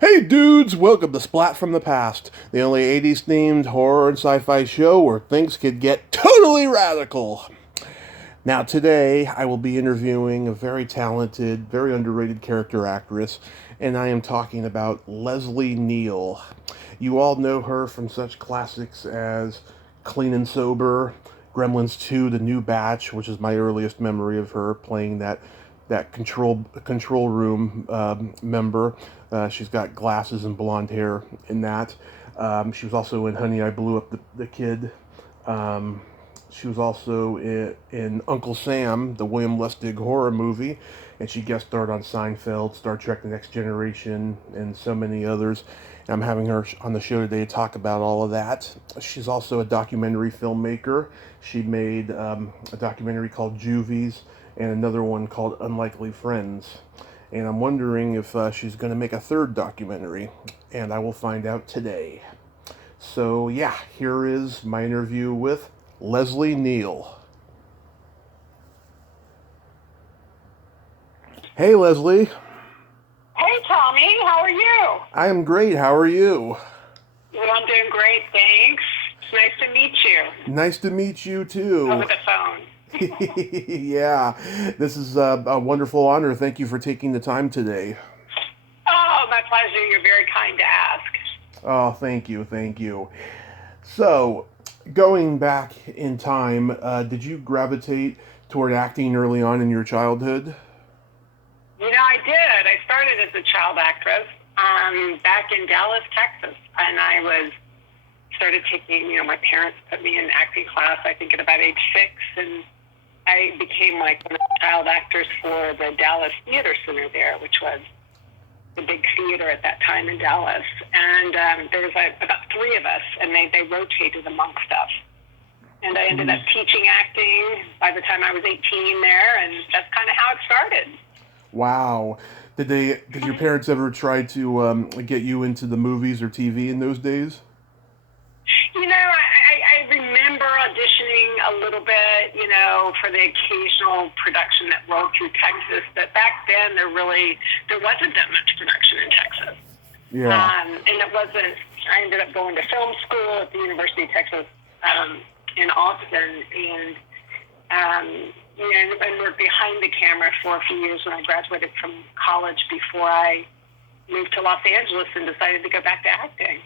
Hey dudes, welcome to Splat from the Past, the only 80s themed horror and sci fi show where things could get totally radical. Now, today I will be interviewing a very talented, very underrated character actress, and I am talking about Leslie Neale. You all know her from such classics as Clean and Sober, Gremlins 2, The New Batch, which is my earliest memory of her playing that control room member. She's got glasses and blonde hair in that. She was also in Honey, I Blew Up the Kid. Um, she was also in Uncle Sam, the William Lustig horror movie, and she guest starred on Seinfeld, Star Trek: The Next Generation, and so many others. I'm having her on the show today to talk about all of that. She's also a documentary filmmaker. She made a documentary called Juvies and another one called Unlikely Friends. And I'm wondering if she's going to make a third documentary, and I will find out today. So, yeah, here is my interview with Leslie Neale. Hey, Leslie. Hey, Tommy, how are you? I am great. How are you? Well, I'm doing great, thanks. It's nice to meet you Nice to meet you, over too. the phone. Yeah, this is a wonderful honor. Thank you for taking the time today. Oh, my pleasure. You're very kind to ask. Oh, thank you. Thank you. So, going back in time, did you gravitate toward acting early on in your childhood? I did. I started as a child actress back in Dallas, Texas, and I was started taking. My parents put me in acting class. I think at about age 6, and I became like one of the child actors for the Dallas Theater Center there, which was the big theater at that time in Dallas. And there was about 3 of us, and they rotated amongst us. And I ended up teaching acting by the time I was 18 there, and that's kind of how it started. Wow. Did your parents ever try to get you into the movies or TV in those days? I remember auditioning a little bit, for the occasional production that rolled through Texas. But back then, there wasn't that much production in Texas. Yeah. And it wasn't. I ended up going to film school at the University of Texas in Austin, and I worked behind the camera for a few years when I graduated from college before I moved to Los Angeles and decided to go back to acting.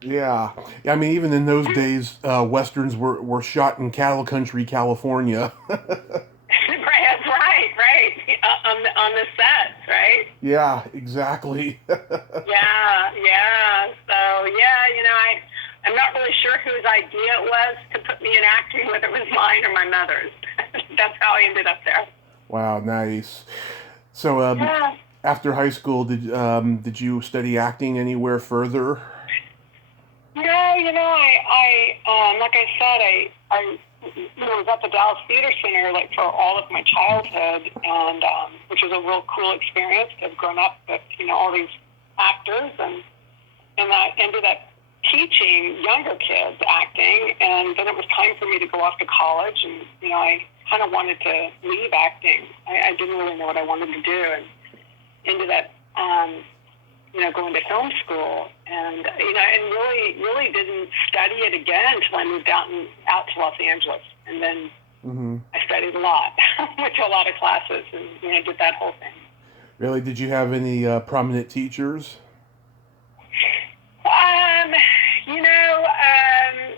Yeah. I mean, even in those days, westerns were shot in cattle country, California. Right, that's right. On the sets, right? Yeah, exactly. Yeah. So I'm not really sure whose idea it was to put me in acting, whether it was mine or my mother's. That's how I ended up there. Wow, nice. So, Yeah. after high school, did you study acting anywhere further? No, like I said, I was at the Dallas Theater Center like for all of my childhood, and which was a real cool experience to have grown up with all these actors, and I ended up teaching younger kids acting, and then it was time for me to go off to college, and I kind of wanted to leave acting. I didn't really know what I wanted to do, and ended up going to film school, and and really didn't study it again until I moved out to Los Angeles, and then Mm-hmm. I studied a lot, went to a lot of classes, and did that whole thing. Really? Did you have any prominent teachers? Um, you know, um,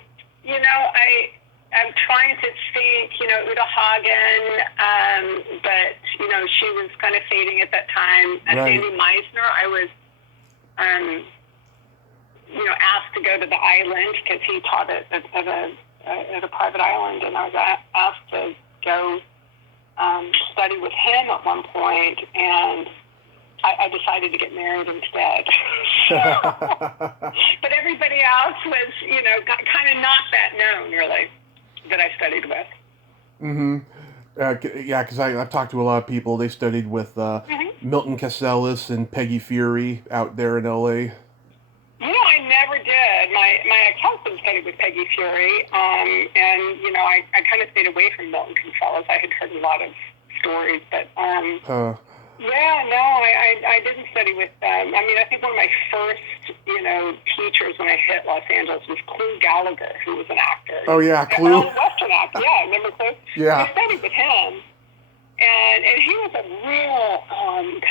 I'm trying to think, Uta Hagen, but she was kind of fading at that time. Right. Sandy Meisner, I was um, asked to go to the island because he taught at a private island, and I was asked to go study with him at one point, and I decided to get married instead. But everybody else was, kind of not that known, really, that I studied with. Mm-hmm. Yeah, because I've talked to a lot of people. They studied with Mm-hmm. Milton Casellas and Peggy Fury out there in L.A. I never did. My ex-husband studied with Peggy Fury, and I kind of stayed away from Milton Confellas. I had heard a lot of stories, but Huh. Yeah, no, I didn't study with them. I mean, I think one of my first, teachers when I hit Los Angeles was Clue Gallagher, who was an actor. Oh, yeah, Clue. A Western actor, yeah, I remember Clue. Yeah. I studied with him, and he was a real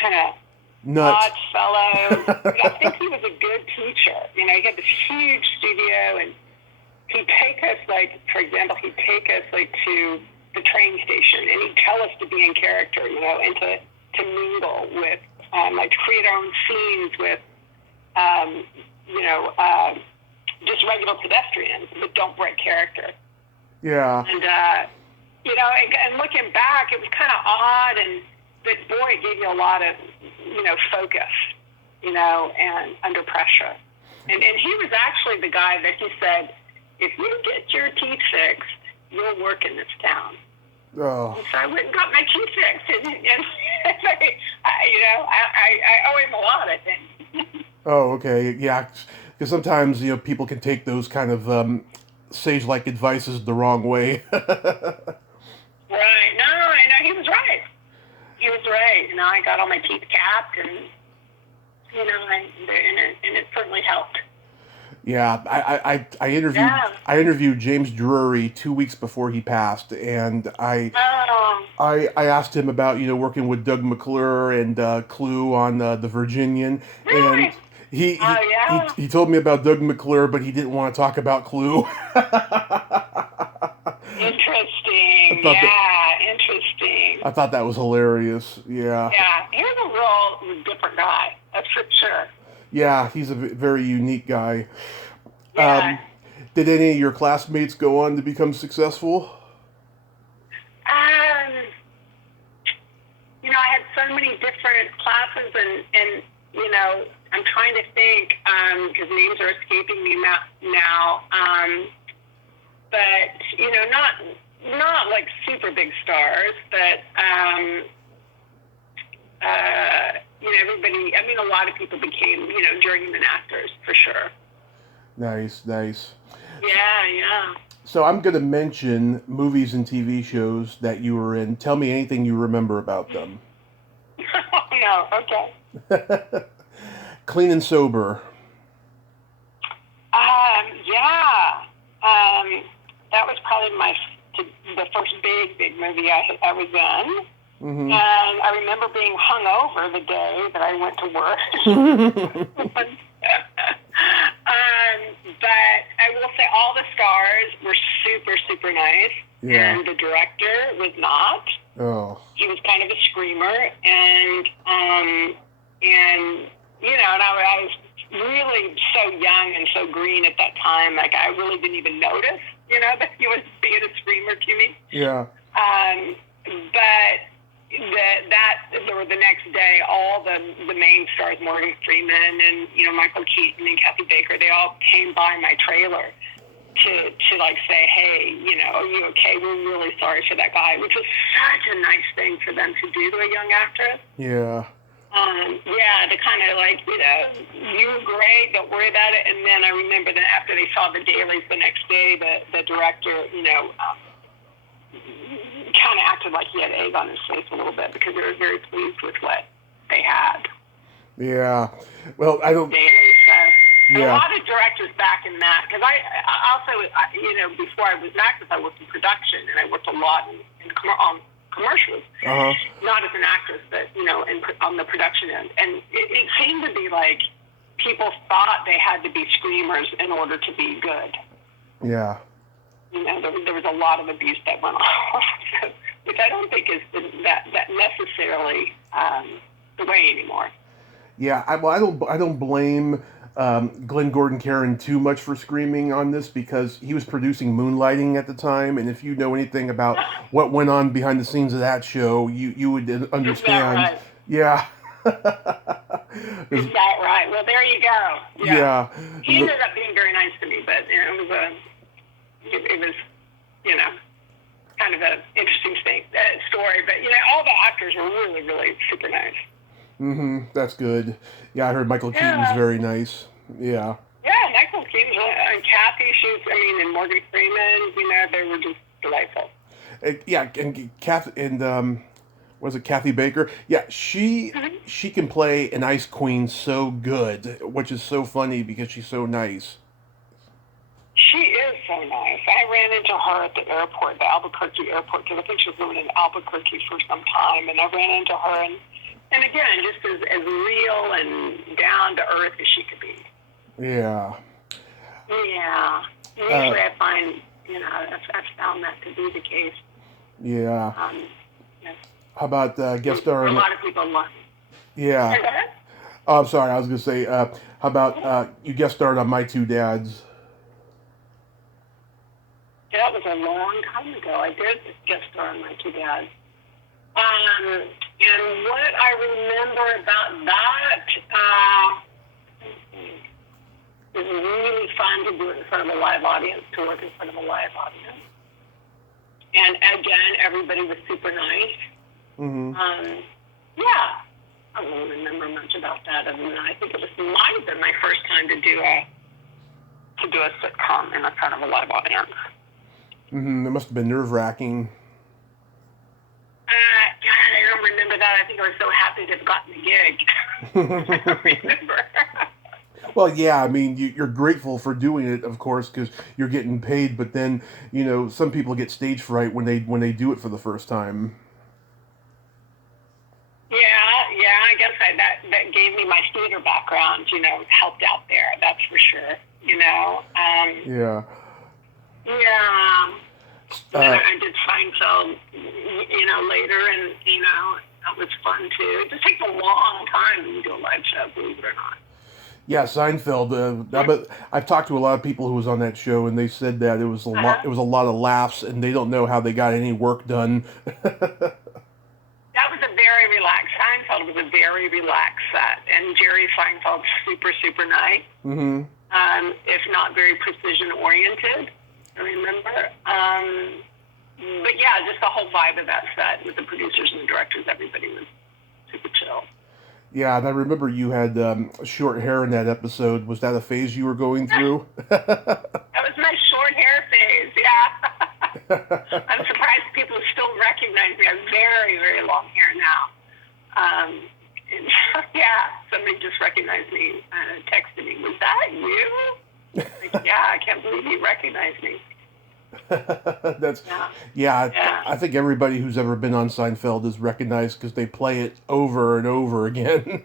kind of odd fellow. I think he was a good teacher. He had this huge studio, and he'd take us, for example, to the train station, and he'd tell us to be in character, and to mingle with, to create our own scenes with, just regular pedestrians, but don't break character. Yeah. And, and looking back, it was kind of odd, but boy, it gave you a lot of, focus, and under pressure. And he was actually the guy that he said, if you get your teeth fixed, you'll work in this town. Oh. And so I went and got my teeth fixed, and I owe him a lot, I think. Oh, okay, yeah, because sometimes, people can take those kind of sage-like advices the wrong way. Right. No, he was right. He was right. I got all my teeth capped, and, and it certainly helped. Yeah, I interviewed James Drury 2 weeks before he passed, and I asked him about working with Doug McClure and Clue on the Virginian, really? And he told me about Doug McClure, but he didn't want to talk about Clue. Interesting. Interesting. I thought that was hilarious. Yeah. Yeah, he was a real different guy. That's for sure. Yeah, he's a very unique guy. Yeah. Did any of your classmates go on to become successful? I had so many different classes, and I'm trying to think, because names are escaping me now. But not like super big stars, but everybody. I mean, a lot of people became journeyman actors for sure. Nice. Yeah. So I'm going to mention movies and TV shows that you were in. Tell me anything you remember about them. No, okay. Clean and Sober. Yeah. That was probably the first big movie I was in. Mm-hmm. And I remember being hungover the day that I went to work. But I will say all the stars were super, super nice. Yeah. And the director was not. Oh. He was kind of a screamer. And I was really so young and so green at that time. Like, I really didn't even notice, that he was being a screamer to me. Yeah. But the next day, all the main stars, Morgan Freeman and Michael Keaton and Kathy Baker, they all came by my trailer to say, hey, are you okay? We're really sorry for that guy, which was such a nice thing for them to do to a young actress. Yeah. To kind of you were great, don't worry about it. And then I remember that after they saw the dailies the next day, the director, kind of acted like he had egg on his face a little bit because they were very pleased with what they had. Yeah. Well, I don't... Daily, so. Yeah. A lot of directors back in that, because I also, before I was an actress, I worked in production, and I worked a lot on commercials. Uh-huh. Not as an actress, but, on the production end. And it seemed to be like people thought they had to be screamers in order to be good. Yeah. There was a lot of abuse that went on, which I don't think is that necessarily the way anymore. Yeah, I don't blame Glenn Gordon Caron too much for screaming on this, because he was producing Moonlighting at the time, and if you know anything about what went on behind the scenes of that show, you would understand. Is that right? Yeah. Is that right? Well, there you go. Yeah. He ended up being very nice to me, but it was kind of an interesting story. But all the actors were really, really super nice. Mm-hmm. That's good. Yeah, I heard Michael Keaton's very nice. Yeah. Yeah, Michael Keaton's and Kathy, and Morgan Freeman, they were just delightful. And Kathy and Was it Kathy Baker? Yeah, she Mhm. she can play an ice queen so good, which is so funny because she's so nice. She is so nice. I ran into her at the airport, the Albuquerque airport, because I think she was living in Albuquerque for some time, and I ran into her, and again, just as real and down to earth as she could be. Yeah. Yeah. Usually I find, I've found that to be the case. Yeah. Yes. How about guest For a starring? lot of people love it. Yeah. Go ahead. Oh, I'm sorry. I was gonna say, how about you guest starred on My Two Dads? That was a long time ago. I did guest star on My Two Dads. And what I remember about that, it was really fun to do it in front of a live audience, to work in front of a live audience. And again, everybody was super nice. Mm-hmm. Yeah, I don't remember much about that. Other than I think might have been my first time to do a sitcom in front of a live audience. Mm-hmm. It must have been nerve-wracking. God, I don't remember that. I think I was so happy to have gotten the gig. I don't remember. Well, yeah, I mean, you're grateful for doing it, of course, because you're getting paid. But then, some people get stage fright when they do it for the first time. Yeah. I guess that gave me my theater background. Helped out there. That's for sure. Yeah. Yeah. I did Seinfeld, later, and that was fun too. It just takes a long time when you do a live show, believe it or not. Yeah, Seinfeld. But I've talked to a lot of people who was on that show, and they said that it was a lot. It was a lot of laughs, and they don't know how they got any work done. That was a very relaxed. Seinfeld was a very relaxed set, and Jerry Seinfeld's super, super nice. Mm-hmm. If not very precision oriented. I remember. But yeah, just the whole vibe of that set with the producers and the directors, everybody was super chill. Yeah, and I remember you had short hair in that episode. Was that a phase you were going through? That was my short hair phase, yeah. I'm surprised people still recognize me. I have very, very long hair now. Yeah, somebody just recognized me, texted me, was that you? Like, yeah, I can't believe you recognized me. That's I think everybody who's ever been on Seinfeld is recognized because they play it over and over again.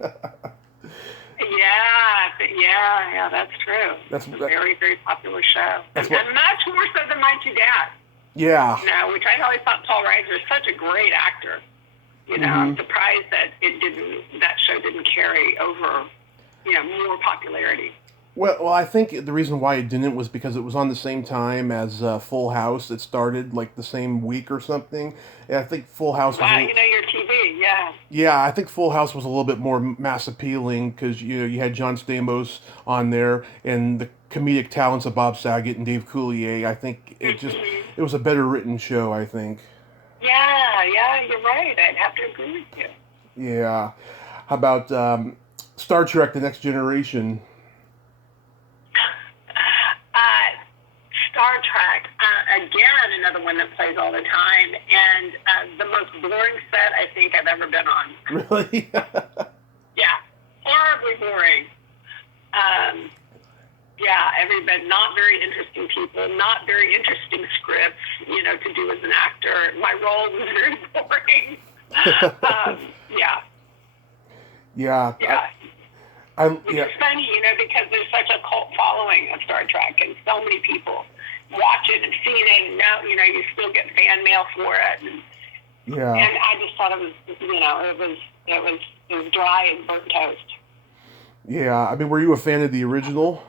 Yeah, that's true. It's a very, very popular show. And much more so than My Two Dads. Yeah. Which I always thought Paul Reiser was such a great actor. I'm surprised that that show didn't carry over, more popularity. Well, I think the reason why it didn't was because it was on the same time as Full House. It started like the same week or something. And I think Full House was... Wow, your TV, yeah. Yeah, I think Full House was a little bit more mass appealing because, you had John Stamos on there and the comedic talents of Bob Saget and Dave Coulier. I think it was a better written show, I think. Yeah, you're right. I'd have to agree with you. Yeah. How about Star Trek: The Next Generation? Star Trek, again, another one that plays all the time, and the most boring set I think I've ever been on. Really? Yeah, horribly boring. Everybody, not very interesting people, not very interesting scripts, to do as an actor. My role was very boring. Yeah. It's funny, because there's such a cult following of Star Trek, and so many people watch it and seen it, and now, you still get fan mail for it. And I just thought it was dry and burnt toast. Yeah, I mean, were you a fan of the original?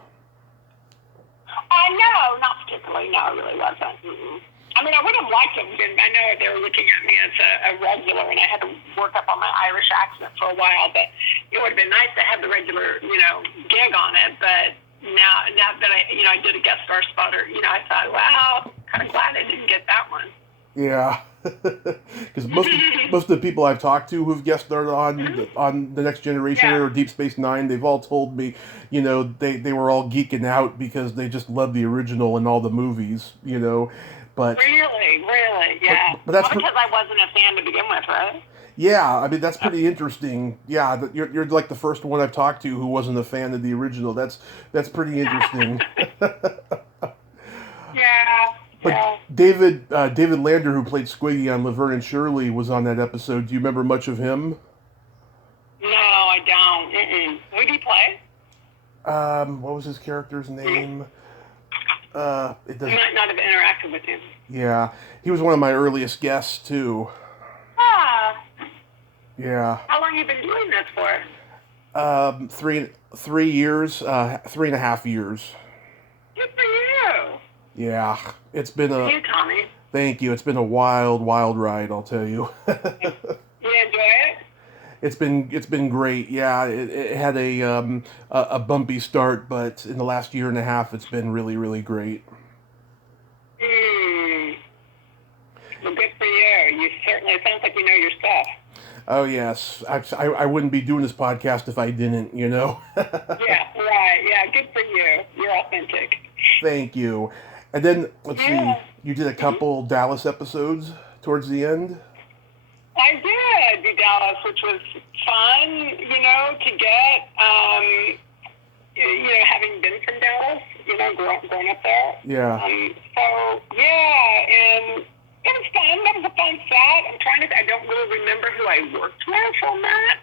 No, not particularly. No, I really wasn't. Mm-mm. I mean, I would have liked it. I know they were looking at me as a regular, and I had to work up on my Irish accent for a while, but it would have been nice to have the regular, gig on it. But now that I did a guest star spot, I thought, wow, kind of glad I didn't get that one. Yeah, because most of the people I've talked to who've guest starred on The Next Generation or Deep Space Nine, they've all told me, they were all geeking out because they just love the original and all the movies, But really, yeah. but that's because I wasn't a fan to begin with, right? Yeah, I mean that's pretty interesting. Yeah, you're like the first one I've talked to who wasn't a fan of the original. That's pretty interesting. Yeah, But yeah. David Lander, who played Squiggy on Laverne and Shirley, was on that episode. Do you remember much of him? No, I don't. Who do you play? What was his character's name? It I doesn't. might not have interacted with him. Yeah, he was one of my earliest guests too. Ah, Yeah. how long have you been doing this for? 3 years, 3.5 years. Good for you. Yeah, it's been a. You, Tommy. Thank you. It's been a wild, wild ride. I'll tell you. You enjoy it? It's been great. Yeah, it had a bumpy start, but in the last year and a half, it's been really, really great. Hmm. Well, good for you. You certainly, it sounds like you know your stuff. Oh yes, I wouldn't be doing this podcast if I didn't. You know. Yeah, right. Yeah, good for you. You're authentic. Thank you. And then let's see, Yeah. you did a couple Dallas episodes towards the end. I did do Dallas, which was fun, to get, having been from Dallas, growing up there. Yeah. So, yeah, and it was fun. That was a fun set. I don't really remember who I worked with on that.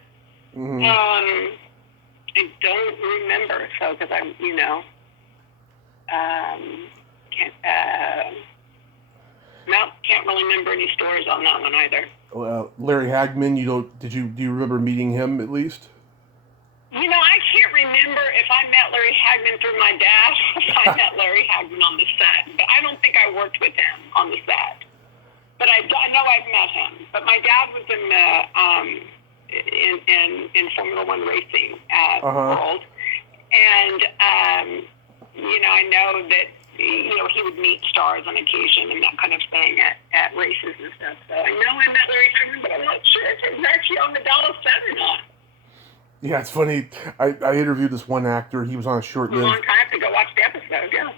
Hmm. I don't remember, so, because I'm, can't really remember any stories on that one either. Larry Hagman. Do you remember meeting him at least? I can't remember if I met Larry Hagman through my dad or if I met Larry Hagman on the set. But I don't think I worked with him on the set. But I know I've met him. But my dad was in the in Formula One racing world, and I know that he would meet stars on occasion and that kind of thing at races and stuff. So I know I met Larry Hagman, but I'm not sure if it was actually on the Dallas set or not. Yeah, it's funny. I interviewed this one actor. He was on a A short-lived. long time to go watch the episode. Yeah.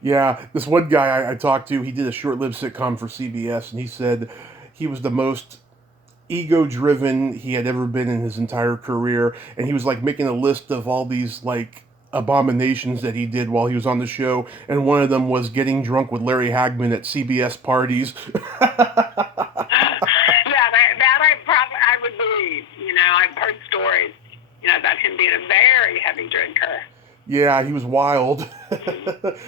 Yeah, this one guy I talked to, he did a short-lived sitcom for CBS, and he said he was the most ego-driven he had ever been in his entire career, and he was like making a list of all these like abominations that he did while he was on the show, and one of them was getting drunk with Larry Hagman at CBS parties. Yeah, that I would believe. I've heard stories, about him being a very heavy drinker. Yeah, he was wild. but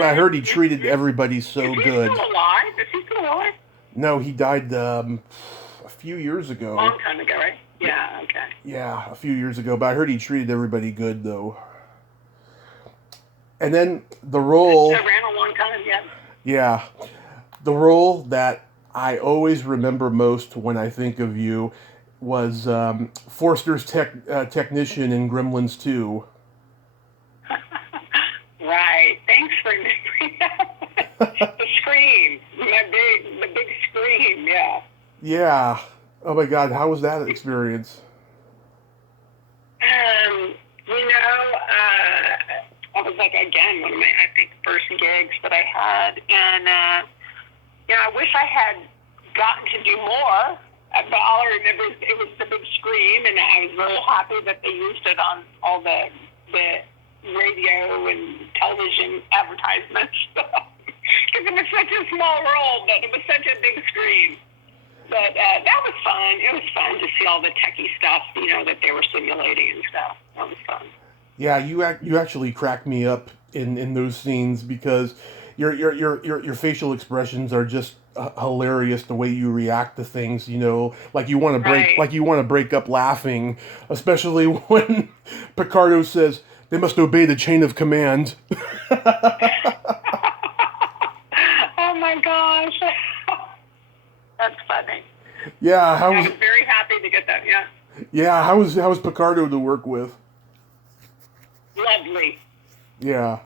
I heard he treated everybody so Is he good. still alive? Is he still alive? No, he died a few years ago. A long time ago, right? Yeah, okay. Yeah, a few years ago, but I heard he treated everybody good though. And then the role, It ran a long time, yeah. yeah, the role that I always remember most when I think of you was Forster's technician in Gremlins 2. Right. Thanks for remembering that. The scream. The big scream, yeah. Yeah. Oh my God, how was that experience? That was like, again, one of my, I think, first gigs that I had. And, I wish I had gotten to do more. But all I remember is it was the big scream, and I was really happy that they used it on all the radio and television advertisements. Because it was such a small role, but it was such a big scream. But that was fun. It was fun to see all the techie stuff, that they were simulating and stuff. That was fun. Yeah, you actually crack me up in those scenes because your facial expressions are just hilarious. The way you react to things, like you want to break up laughing, especially when Picardo says they must obey the chain of command. Oh my gosh, that's funny. Yeah, I was very happy to get that. Yeah. Yeah, how was Picardo to work with? Lovely. Yeah.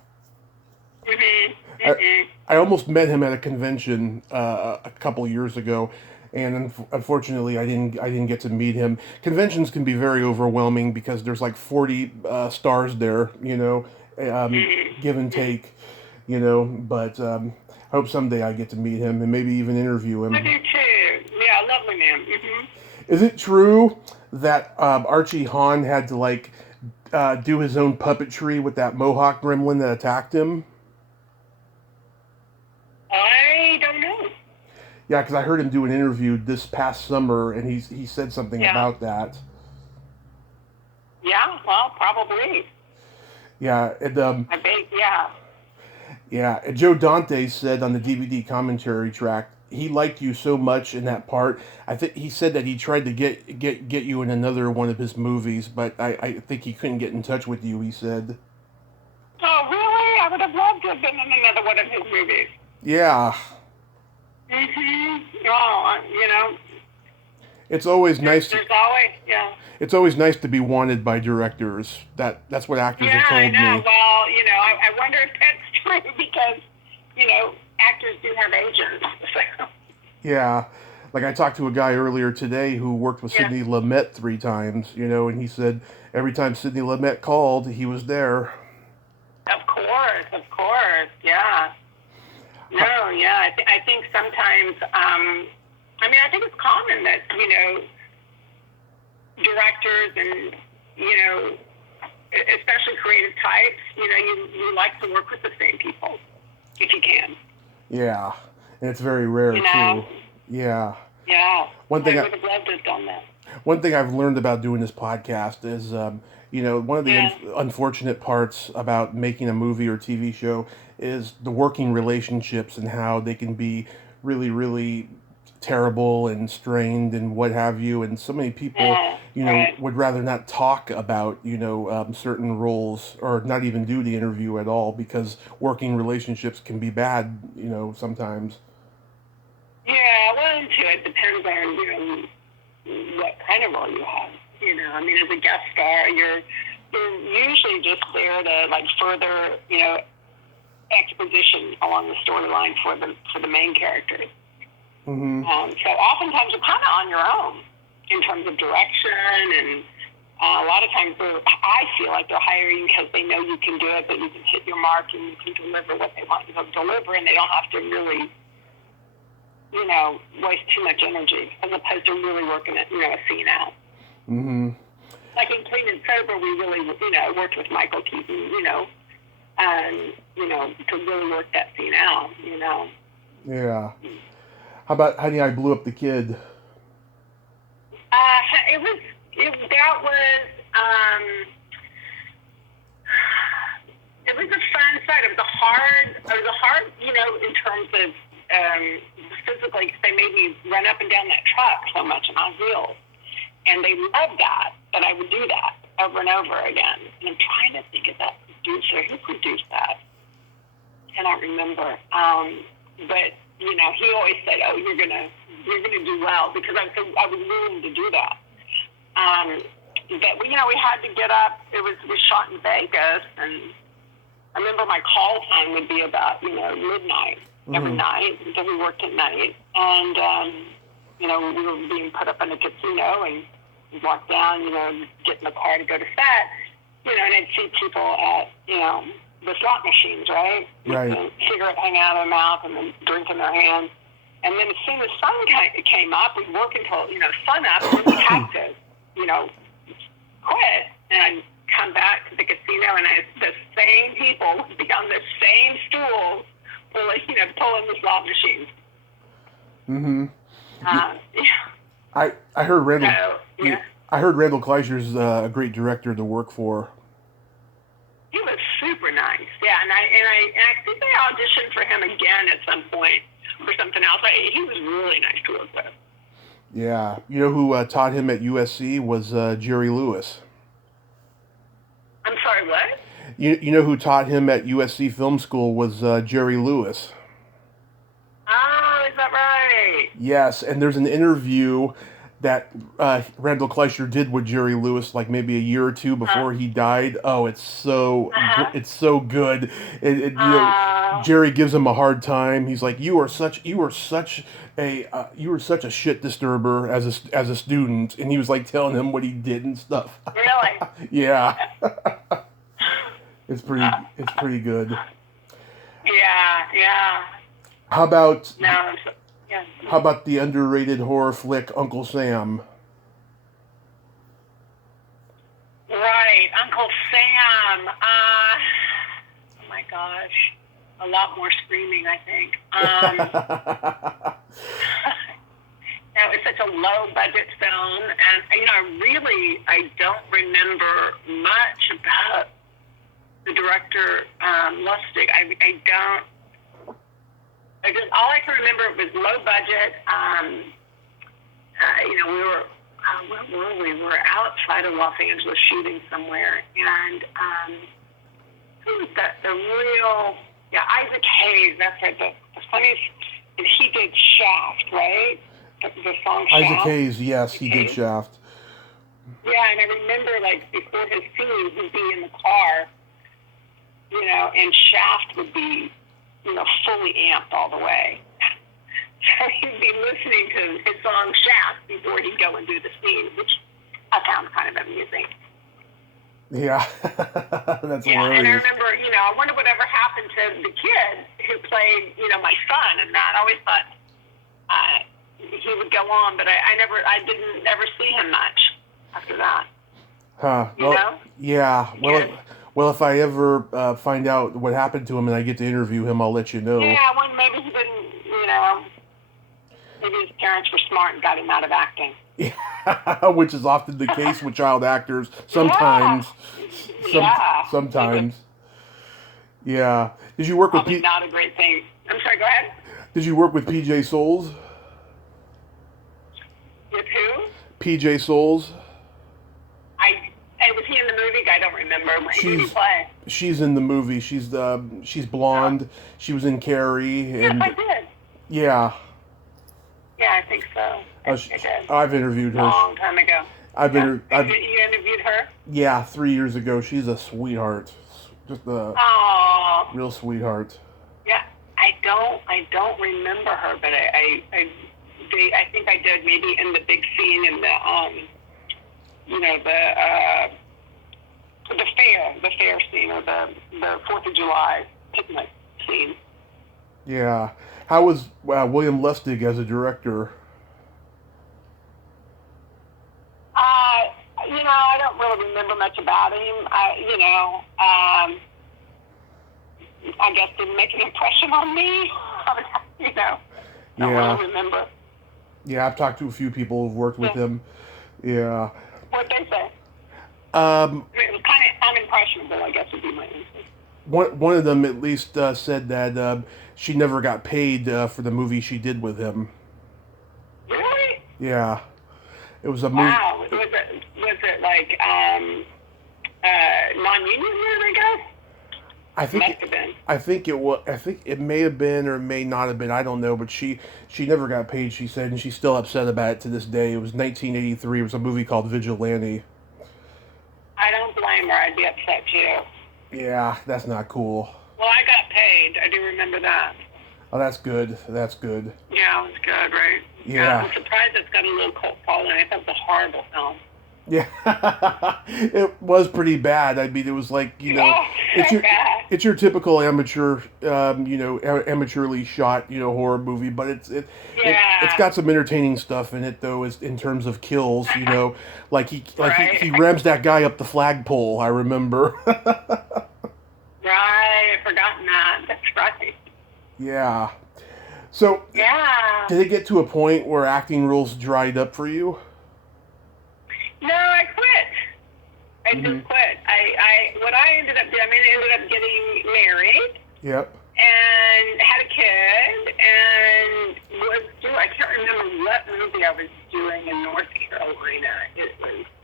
Mm-hmm. Mm-hmm. I almost met him at a convention a couple years ago, and unfortunately, I didn't get to meet him. Conventions can be very overwhelming because there's like 40 stars there, give and take, But I hope someday I get to meet him and maybe even interview him. I do too. Yeah, lovely man. Mm-hmm. Is it true that Archie Hahn had to do his own puppetry with that Mohawk gremlin that attacked him? I don't know. Yeah, because I heard him do an interview this past summer, and he said something about that. Yeah, well, probably. Yeah, and I bet, yeah. yeah, and Joe Dante said on the DVD commentary track he liked you so much in that part. I think he said that he tried to get you in another one of his movies, but I think he couldn't get in touch with you. He said. Oh, really? I would have loved to have been in another one of his movies. Yeah. Oh, you know. It's always nice. There's always, yeah. It's always nice to be wanted by directors. That's what actors have told I know. me. Well, you know, I wonder if that's true because, you know, actors do have agents. So. Yeah. Like I talked to a guy earlier today who worked with Sidney Lumet 3 times, and he said every time Sidney Lumet called, he was there. Of course, yeah. No, yeah. I think sometimes, I think it's common that, you know, directors and, you know, especially creative types, you know, you like to work with the same people if you can. Yeah, and it's very rare too. Yeah. Yeah. One thing I would have loved to have done that. One thing I've learned about doing this podcast is, one of the unfortunate parts about making a movie or TV show is the working relationships and how they can be really, really terrible and strained and what have you. And so many people, would rather not talk about, certain roles or not even do the interview at all because working relationships can be bad, sometimes. Yeah, well, too, it depends on, what kind of role you have. As a guest star, you're usually just there to further, exposition along the storyline for the main characters. Mm-hmm. So oftentimes you're kind of on your own in terms of direction, and a lot of times I feel like they're hiring because they know you can do it, that you can hit your mark and you can deliver what they want you to deliver, and they don't have to really, waste too much energy as opposed to really working it, a scene out. Mm-hmm. Like in Clean and Sober, we really, worked with Michael Keaton, to really work that scene out, Yeah. How about Honey, I Blew Up the Kid? It was a fun side. It was a hard, in terms of physically, because they made me run up and down that truck so much and on wheels. And they loved that I would do that over and over again. And I'm trying to think of that producer. Who produced that? I cannot remember. But, he always said, oh, you're gonna do well, because I was willing to do that. But, we had to get up. It was shot in Vegas, and I remember my call time would be about, midnight every night, because we worked at night. And, we were being put up in a casino, and we'd walk down, get in the car to go to set, and I'd see people at, the slot machines, right? Right. With the cigarette hanging out of their mouth and then drink in their hand. And then as soon as sun came up, we'd work until, sun up, and then we'd have to, quit. And I'd come back to the casino, and the same people would be on the same stool pulling the slot machines. Mm-hmm. Yeah. I heard Randall. So, yeah. I heard Randall Kleiser's a great director to work for. He was super nice. Yeah, and I think they auditioned for him again at some point for something else. He was really nice to work with. Yeah, you know who taught him at USC was Jerry Lewis. I'm sorry, what? You know who taught him at USC Film School was Jerry Lewis. Oh, is that right? Yes, and there's an interview that Randall Kleiser did with Jerry Lewis maybe a year or two before he died. Oh, it's so good. Jerry gives him a hard time. He's like, you were such a shit disturber as a student, and he was telling him what he did and stuff. Really? Yeah. It's pretty good. Yeah. How about No. How about the underrated horror flick Uncle Sam? Oh my gosh, a lot more screaming, I think. Now, it's such a low-budget film, and I don't remember much about the director, Lustig. All I can remember was low budget. We were outside of Los Angeles shooting somewhere, and who was that? Isaac Hayes. That's right. The funniest, and he did Shaft, right? The song Shaft. Isaac Hayes, yes, he did Shaft. Yeah, and I remember, before his scene, he'd be in the car, and Shaft would be, fully amped all the way. So he'd be listening to his song Shaft before he'd go and do the scene, which I found kind of amusing. Yeah, that's hilarious. And I remember, I wonder whatever happened to the kid who played, my son, and that. I always thought he would go on, but I didn't ever see him much after that. Huh. Yeah. Well, if I ever find out what happened to him and I get to interview him, I'll let you know. Yeah, well, maybe he didn't, maybe his parents were smart and got him out of acting. Yeah, which is often the case with child actors. Sometimes. Sometimes. Yeah. Did you work with not a great thing. I'm sorry, go ahead. Did you work with PJ Souls? With who? PJ Souls. Was he in the movie? I don't remember. Who did he play? She's in the movie. She's blonde. She was in Carrie. Yes, I did. Yeah. Yeah, I think so. I did. I've interviewed her. A long time ago. You interviewed her? Yeah, 3 years ago. She's a sweetheart. Just a real sweetheart. Yeah, I don't remember her, but I think I did, maybe in the big scene in the the fair scene, or the 4th of July picnic scene. Yeah. How was William Lustig as a director? I don't really remember much about him. I guess didn't make an impression on me. Don't really remember. Yeah, I've talked to a few people who've worked with him. Yeah. What'd they say? It was kind of unimpressionable, I guess would be my answer. One of them at least said that she never got paid for the movie she did with him. Really? Yeah. It was a movie. Wow. Was it like non-union then, I guess? I think it may have been or may not have been. I don't know, but she never got paid, she said, and she's still upset about it to this day. It was 1983. It was a movie called Vigilante. I don't blame her. I'd be upset too. Yeah, that's not cool. Well, I got paid. I do remember that. Oh, that's good. That's good. Yeah, it was good, right? Yeah. I'm surprised it's got a little cult following. I thought it was a horrible film. Yeah, it was pretty bad. I mean, it was like, it's your typical amateur, amateurly shot, horror movie, but it's got some entertaining stuff in it though, in terms of kills, like he rams that guy up the flagpole. I remember. Right, I've forgotten that. That's right. Yeah. So. Yeah. Did it get to a point where acting roles dried up for you? No, I quit. I just quit. What I ended up doing, I ended up getting married. Yep. And had a kid, and I can't remember what movie I was doing in North Carolina. It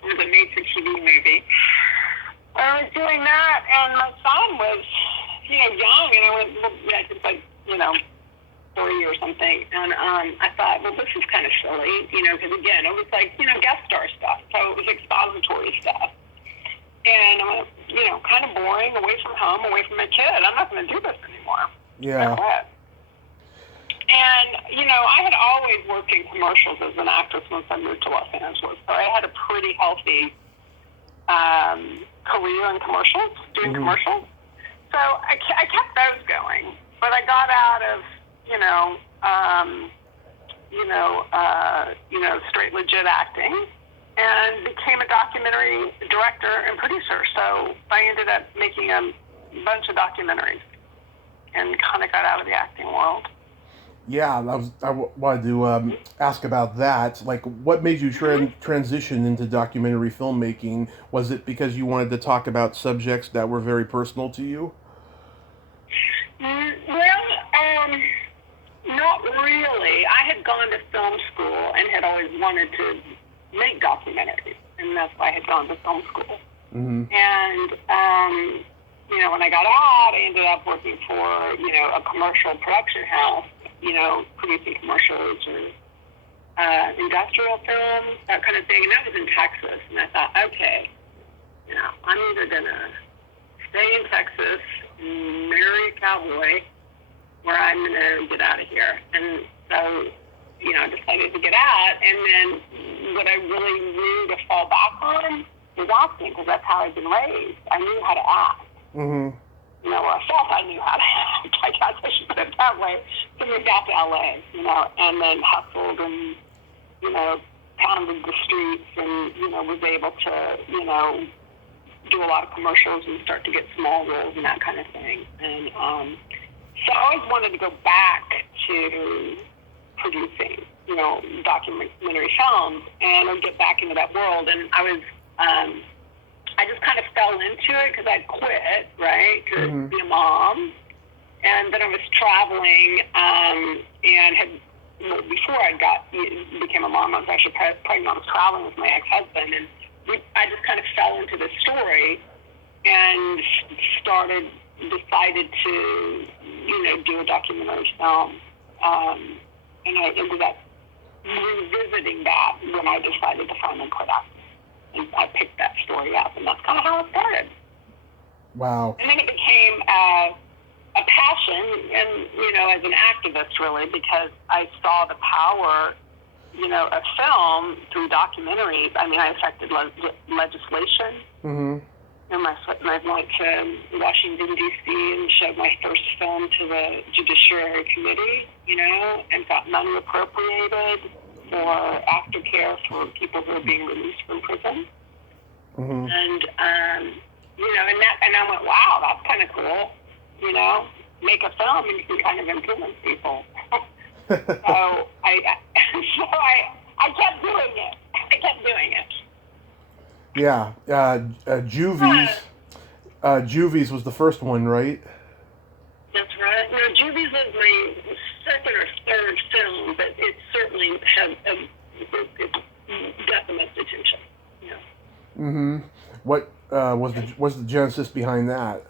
was a made-for-TV movie. I was doing that, and my son was, young, and I went, I think 3 or something, and I thought, well, this is kind of silly, because again, it was like, guest star stuff, so it was expository stuff, and I went, kind of boring, away from home, away from my kid. I'm not going to do this anymore. Yeah. And I had always worked in commercials as an actress once I moved to Los Angeles, so I had a pretty healthy career in commercials, doing commercials. So I kept those going, but I got out of straight legit acting, and became a documentary director and producer. So I ended up making a bunch of documentaries and kind of got out of the acting world. Yeah, I wanted to ask about that. Like, what made you transition into documentary filmmaking? Was it because you wanted to talk about subjects that were very personal to you? Well, not really. I had gone to film school and had always wanted to make documentaries, and that's why I had gone to film school. Mm-hmm. And, when I got out, I ended up working for, a commercial production house, producing commercials or industrial films, that kind of thing. And that was in Texas. And I thought, okay, I'm either going to stay in Texas, marry a cowboy, or I'm going to get out of here. And so, I decided to get out. And then what I really knew to fall back on was acting, because that's how I'd been raised. I knew how to act. Mm-hmm. I felt I knew how to act. I guess I should put it that way. So moved out to LA, and then hustled and, pounded the streets and, was able to, do a lot of commercials and start to get small roles and that kind of thing. And so I always wanted to go back to producing, documentary films and get back into that world. And I just kind of fell into it because I'd quit, right, to be a mom. And then I was traveling and before I became a mom, I was actually pregnant. I was traveling with my ex-husband, and I just kind of fell into this story and decided to, do a documentary film. And I ended up revisiting that when I decided to finally quit acting. And I picked that story up, and that's kind of how it started. Wow. And then it became a passion, and, as an activist, really, because I saw the power, of film through documentaries. I mean, I affected legislation. Mm-hmm. And I went to Washington, D.C. and showed my first film to the Judiciary Committee, and got money appropriated for aftercare for people who are being released from prison. Mm-hmm. And, and I went, wow, that's kind of cool, make a film and you can kind of influence people. So I kept doing it. Yeah. Juvies. Juvies was the first one, right? That's right. No, Juvies was my second or third film, but it certainly it got the most attention. Yeah. Mm-hmm. What was the genesis behind that?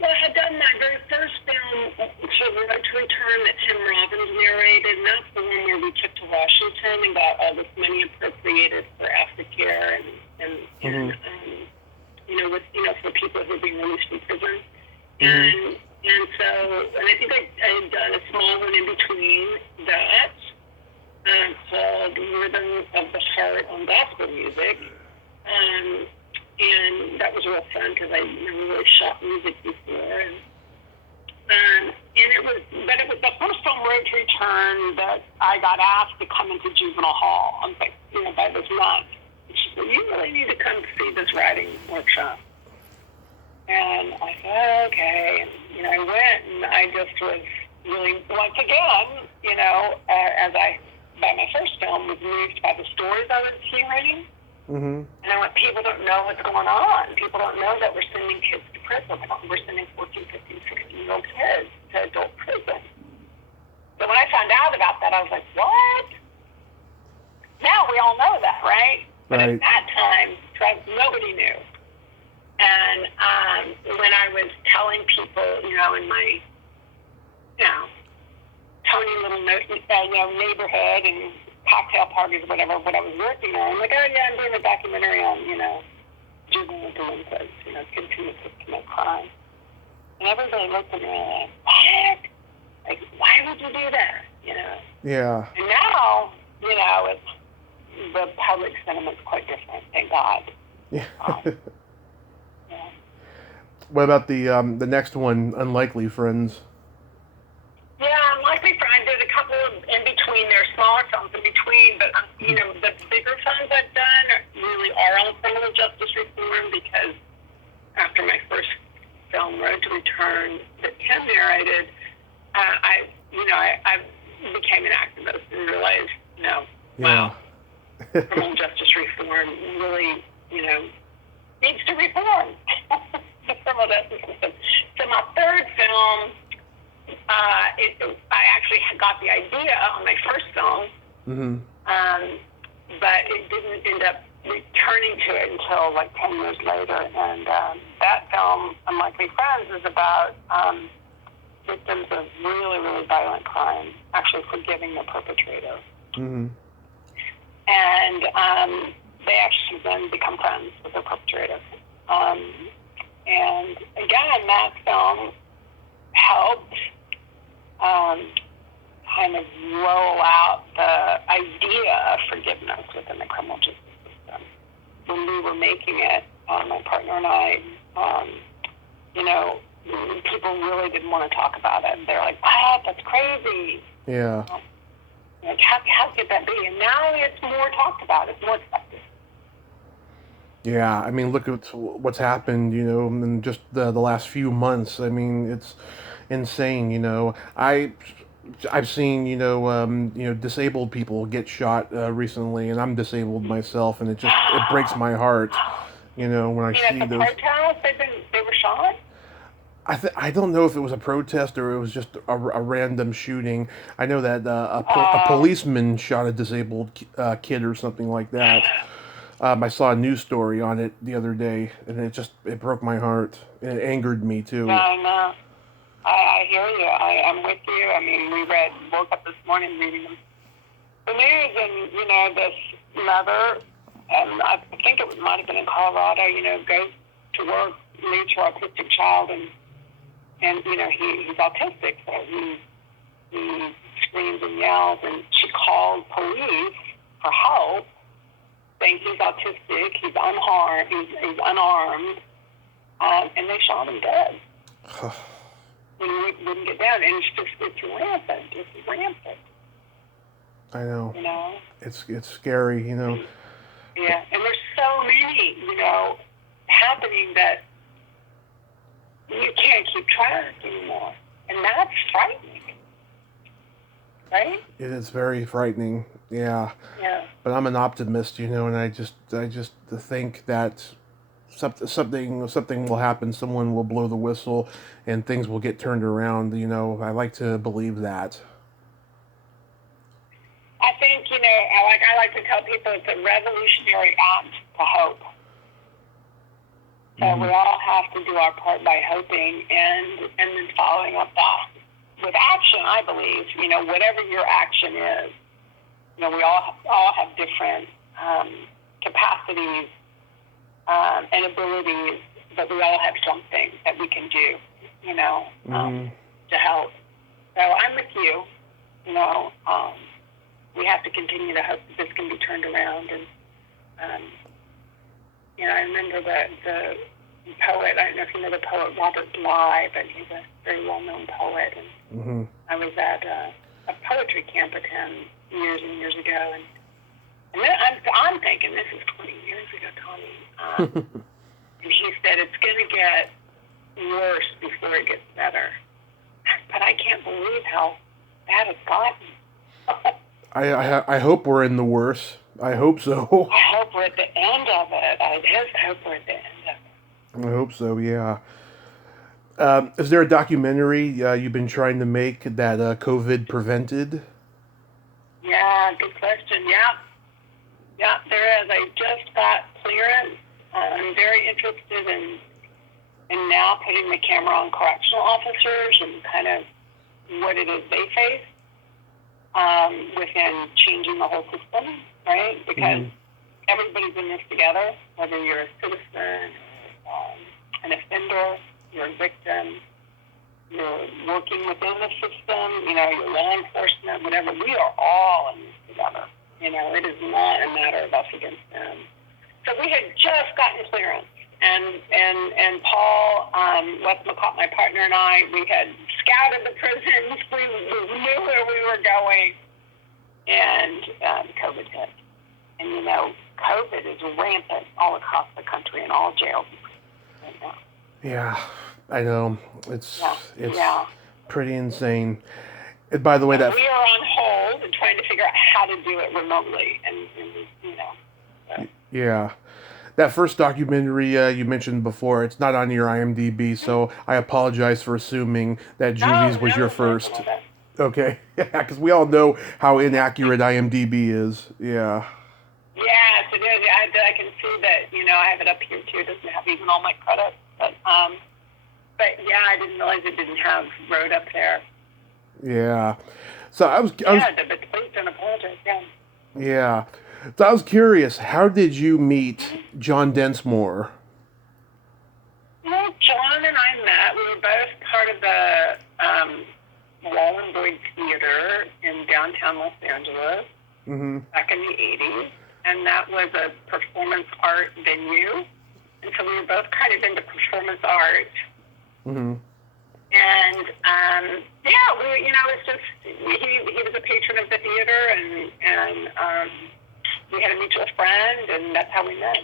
Well, I had done my very first film, Right to Return, that Tim Robbins narrated, and that's the one where we took to Washington and got all this money appropriated for aftercare and for people who are being released from prison. And I think I had done a small one in between that called Rhythm of the Heart on Gospel Music. And that was real fun because I never really shot music before. And it was the first film, Road to Return, that I got asked to come into juvenile hall. I was like, by this nun. And she said, you really need to come see this writing workshop. And I said, okay. And, I went, and I just was really, once again, by my first film, was moved by the stories I was hearing. Mm-hmm. And I went, people don't know what's going on. People don't know that we're sending kids to prison. We're sending 14, 15, 16-year-old kids to adult prison. So when I found out about that, I was like, what? Now we all know that, right? But at that time, nobody knew. And when I was telling people, in my, tiny little neighborhood and cocktail parties or whatever, what I was working on, I'm like, oh yeah, I'm doing a documentary on, juvenile delinquents, kids who commit crime. And everybody looked at me like, what? Like, why would you do that? Yeah. And now, it's the public sentiment's quite different, thank God. Yeah. Yeah. What about the next one, Unlikely Friends? Yeah, Unlikely Friends. I did a couple of in between there, smaller films in between, but the Turn that Tim narrated, I became an activist and realized, wow, criminal justice reform really, needs to reform the criminal justice system. So my third film, I actually got the idea on my first film, but it didn't end up returning to it until like 10 years later. And that film, Unlikely Friends, is about victims of really, really violent crime actually forgiving the perpetrator. And they actually then become friends with the perpetrator. And again, that film helped kind of roll out the idea of forgiveness within the criminal justice system. When we were making it, my partner and I, people really didn't want to talk about it. They're like, "What? That's crazy." Yeah. Like, how could that be? And now it's more talked about. It's more accepted. Yeah, I mean, look at what's happened, in just the last few months. I mean, it's insane, I've seen, disabled people get shot recently, and I'm disabled myself, and it breaks my heart, when I see the those. protests, they were shot? I don't know if it was a protest or it was just a random shooting. I know that a policeman shot a disabled kid or something like that. I saw a news story on it the other day, and it broke my heart. And it angered me too. Yeah, I know. I hear you. I'm with you. I mean, woke up this morning reading the news, and this mother, and I think might have been in Colorado, goes to work, leads her autistic child, and he's autistic, so he screams and yells, and she called police for help, saying he's autistic, he's unharmed, he's unarmed, and they shot him dead. When he wouldn't get down, and it's rampant. It's rampant. I know. It's scary, Yeah, and there's so many, happening that you can't keep track anymore, and that's frightening, right? It is very frightening. Yeah. Yeah. But I'm an optimist, and I just think that something will happen. Someone will blow the whistle, and things will get turned around. I like to believe that. I think I like to tell people it's a revolutionary act to hope. So we all have to do our part by hoping and then following up that with action. I believe whatever your action is. We all have different capacities and abilities, but we all have something that we can do, to help. So I'm with you. We have to continue to hope that this can be turned around. And I remember the poet. I don't know if you know the poet Robert Bly, but he's a very well-known poet. And I was at a poetry camp with him years and years ago, and then I'm thinking this is 20 years ago, Tony. And he said it's going to get worse before it gets better. But I can't believe how bad it's gotten. I hope we're in the worst. I hope so. I hope we're at the end of it. I just hope we're at the end of it. I hope so, yeah. Is there a documentary you've been trying to make that COVID prevented? Yeah, good question. Yeah, there is. I just got clearance. I'm very interested in now putting the camera on correctional officers and kind of what it is they face within changing the whole system, right? Because everybody's in this together, whether you're a citizen, an offender, you're a victim, you're working within the system, you're law enforcement, whatever. We are all in this together. It is not a matter of us against them. So we had just gotten clearance, and Paul Westmacott, my partner, and I, we had scouted the prisons. We knew where we were going, and COVID hit. And COVID is rampant all across the country in all jails right now. Yeah, I know. It's Yeah. it's Yeah. pretty insane. And by the way, that We are on hold and trying to figure out how to do it remotely, and you know. So. yeah. That first documentary you mentioned before, it's not on your IMDb, so I apologize for assuming that Juvies was your first. Okay, yeah, because we all know how inaccurate IMDb is. Yeah. Yes, it is. I can see that. I have it up here too. It doesn't have even all my credits, but yeah, I didn't realize it didn't have road up there. Yeah. So But please don't apologize. Yeah. Yeah. So I was curious, how did you meet John Densmore? Well, John and I met. We were both part of the Wall and Boyd Theater in downtown Los Angeles back in the 80s. And that was a performance art venue. And so we were both kind of into performance art. Mm-hmm. And, it was just, he was a patron of the theater, and we had a mutual friend, and that's how we met.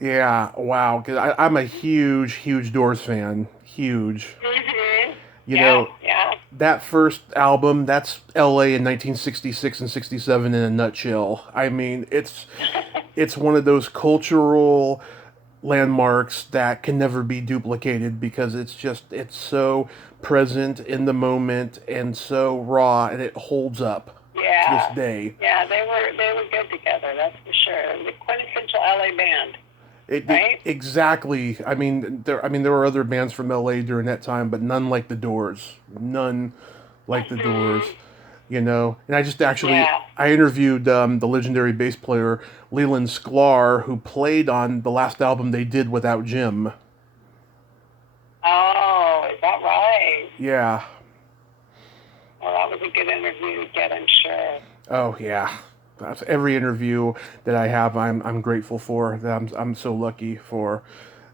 Yeah, wow. Because I'm a huge Doors fan. Huge. Mm-hmm. You know, that first album, that's LA in 1966 and 67 in a nutshell. I mean, it's one of those cultural landmarks that can never be duplicated because it's so present in the moment and so raw, and it holds up to this day. Yeah, they were good together, that's for sure. The quintessential LA band. Right? Exactly. I mean, there were other bands from LA during that time, but none like the Doors. None like the Doors. And I just actually I interviewed the legendary bass player Leland Sklar, who played on the last album they did without Jim. Oh, is that right? Yeah. Well, that was a good interview to get, I'm sure. Oh yeah. Every interview that I have, I'm grateful for. That I'm so lucky for,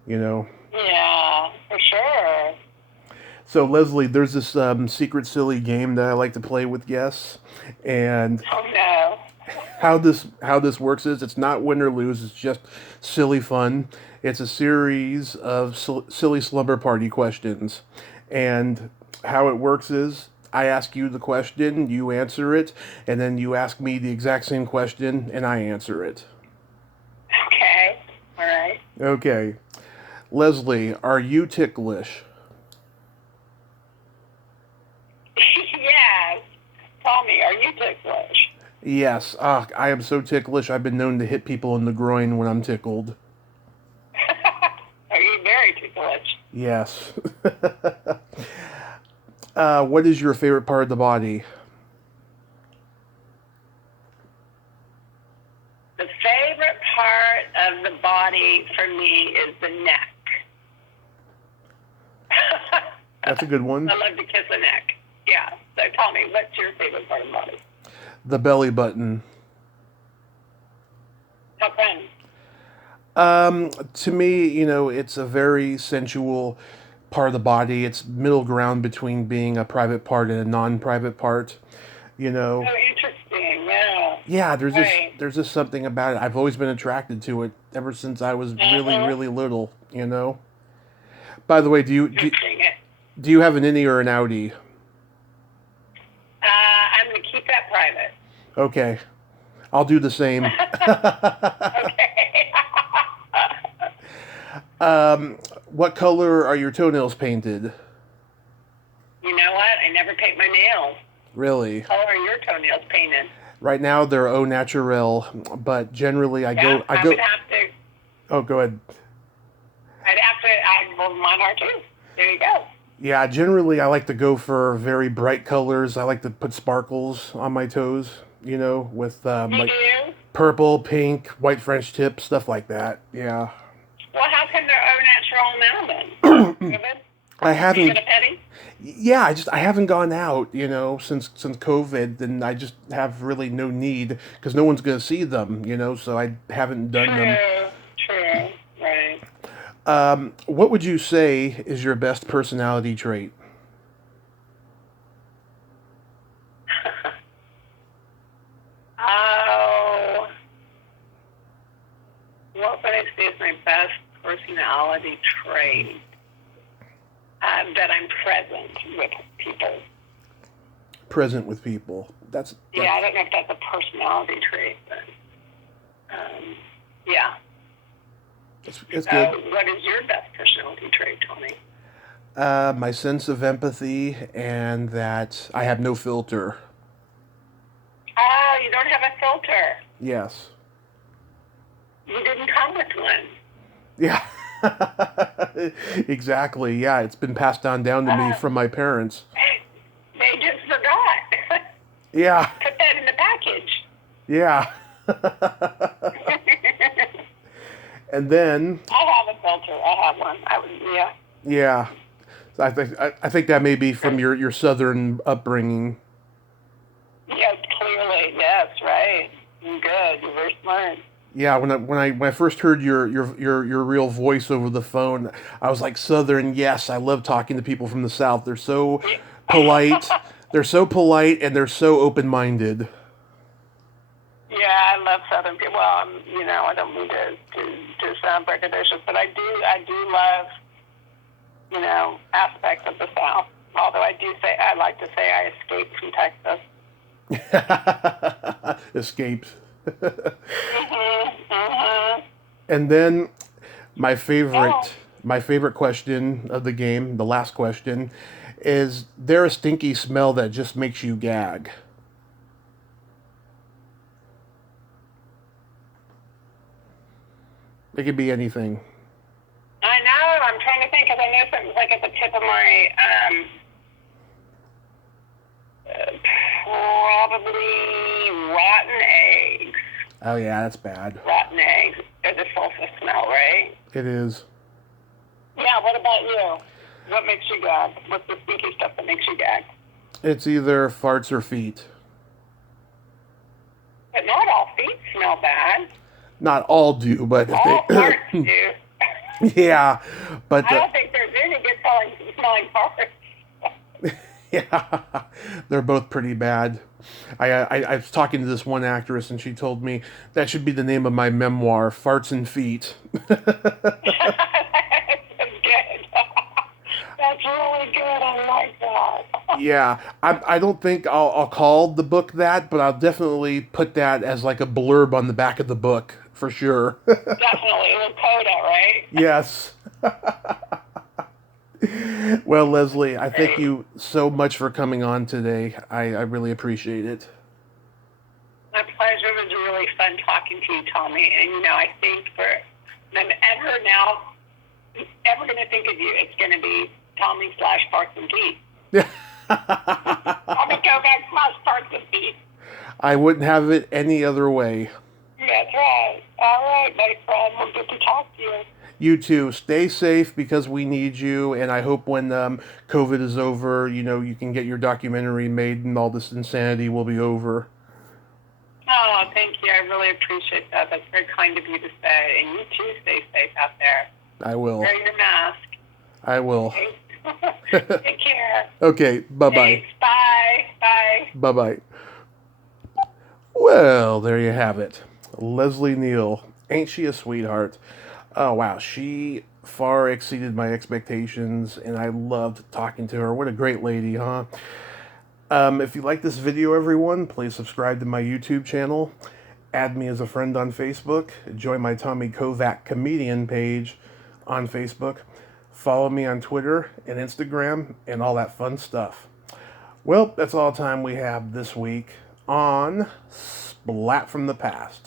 Yeah, for sure. So Leslie, there's this secret silly game that I like to play with guests, and oh no, how this works is it's not win or lose. It's just silly fun. It's a series of silly slumber party questions, and how it works is I ask you the question, you answer it, and then you ask me the exact same question, and I answer it. Okay, all right. Okay, Leslie, are you ticklish? Yes. Tommy, are you ticklish? Yes. I am so ticklish. I've been known to hit people in the groin when I'm tickled. Are you very ticklish? Yes. What is your favorite part of the body? The favorite part of the body for me is the neck. That's a good one. I love to kiss the neck. Yeah. So tell me, what's your favorite part of the body? The belly button. How come? To me, it's a very sensual part of the body. It's middle ground between being a private part and a non-private part. Oh, interesting. Yeah. Yeah, there's just something about it. I've always been attracted to it ever since I was really little. By the way, do you have an innie or an outie? I'm going to keep that private. Okay. I'll do the same. Okay. What color are your toenails painted? You know what? I never paint my nails. Really? What color are your toenails painted? Right now they're au naturel, but generally I go. I would have to. Oh, go ahead. Well, mine are too. There you go. Yeah, generally I like to go for very bright colors. I like to put sparkles on my toes, with like purple, pink, white French tip, stuff like that. Yeah. Well, how come they're au naturel now then? I haven't. You get a petting? Yeah, I haven't gone out, since COVID, and I just have really no need because no one's gonna see them, so I haven't done them. True, right. What would you say is your best personality trait? Oh, what would I say is my best personality trait? that I'm present with people. Present with people. That's Yeah, I don't know if that's a personality trait, but yeah. It's good. What is your best personality trait, Tony? My sense of empathy and that I have no filter. Oh, you don't have a filter. Yes. You didn't come with one. Yeah. Exactly. Yeah, it's been passed down to me from my parents. They just forgot. Yeah. Put that in the package. Yeah. And then I have a filter. I have one. Yeah. yeah. I think that may be from your southern upbringing. Yes, clearly. Yes, right. You're good. You're very smart. Yeah, when I first heard your real voice over the phone, I was like, Southern, yes, I love talking to people from the South. They're so polite. They're so polite and they're so open-minded. Yeah, I love Southern people. Well, I don't mean to sound braggadocious, but I do love, aspects of the South. Although I like to say I escaped from Texas. Escaped. Mm-hmm. And then my favorite question of the game, the last question, is there a stinky smell that just makes you gag? It could be anything. I know. I'm trying to think because I know something's like at the tip of my probably rotten eggs. Oh yeah, that's bad. Rotten eggs. There's a sulfur smell, right? It is. Yeah, what about you? What makes you gag? What's the stinky stuff that makes you gag? It's either farts or feet. But not all feet smell bad. Not all do, but if All they farts do. yeah, but I don't think there's any good smelling farts. yeah, they're both pretty bad. I was talking to this one actress, and she told me that should be the name of my memoir, Farts and Feet. That's good. That's really good. I like that. Yeah, I don't think I'll call the book that, but I'll definitely put that as like a blurb on the back of the book, for sure. Definitely. A little coda, right? Yes. Well, Leslie, I thank you so much for coming on today. I really appreciate it. My pleasure. It was really fun talking to you, Tommy. And, I think for them ever going to think of you, it's going to be Tommy/Farts and Feet. Tommy Kovac/Farts and Feet. I wouldn't have it any other way. That's right. All right, my friend. We'll get to talk to you. You too. Stay safe because we need you. And I hope when COVID is over, you can get your documentary made and all this insanity will be over. Oh, thank you. I really appreciate that. That's very kind of you to say. And you too, stay safe out there. I will. Wear your mask. I will. Okay. Take care. Okay. Bye-bye. Thanks. Bye. Bye. Bye-bye. Well, there you have it. Leslie Neale. Ain't she a sweetheart? Oh, wow. She far exceeded my expectations, and I loved talking to her. What a great lady, huh? If you like this video, everyone, please subscribe to my YouTube channel. Add me as a friend on Facebook. Join my Tommy Kovac comedian page on Facebook. Follow me on Twitter and Instagram and all that fun stuff. Well, that's all the time we have this week on Splat from the Past.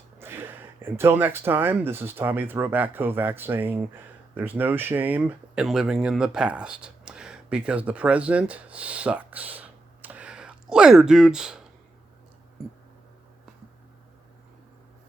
Until next time, this is Tommy Throwback Kovac saying there's no shame in living in the past because the present sucks. Later, dudes.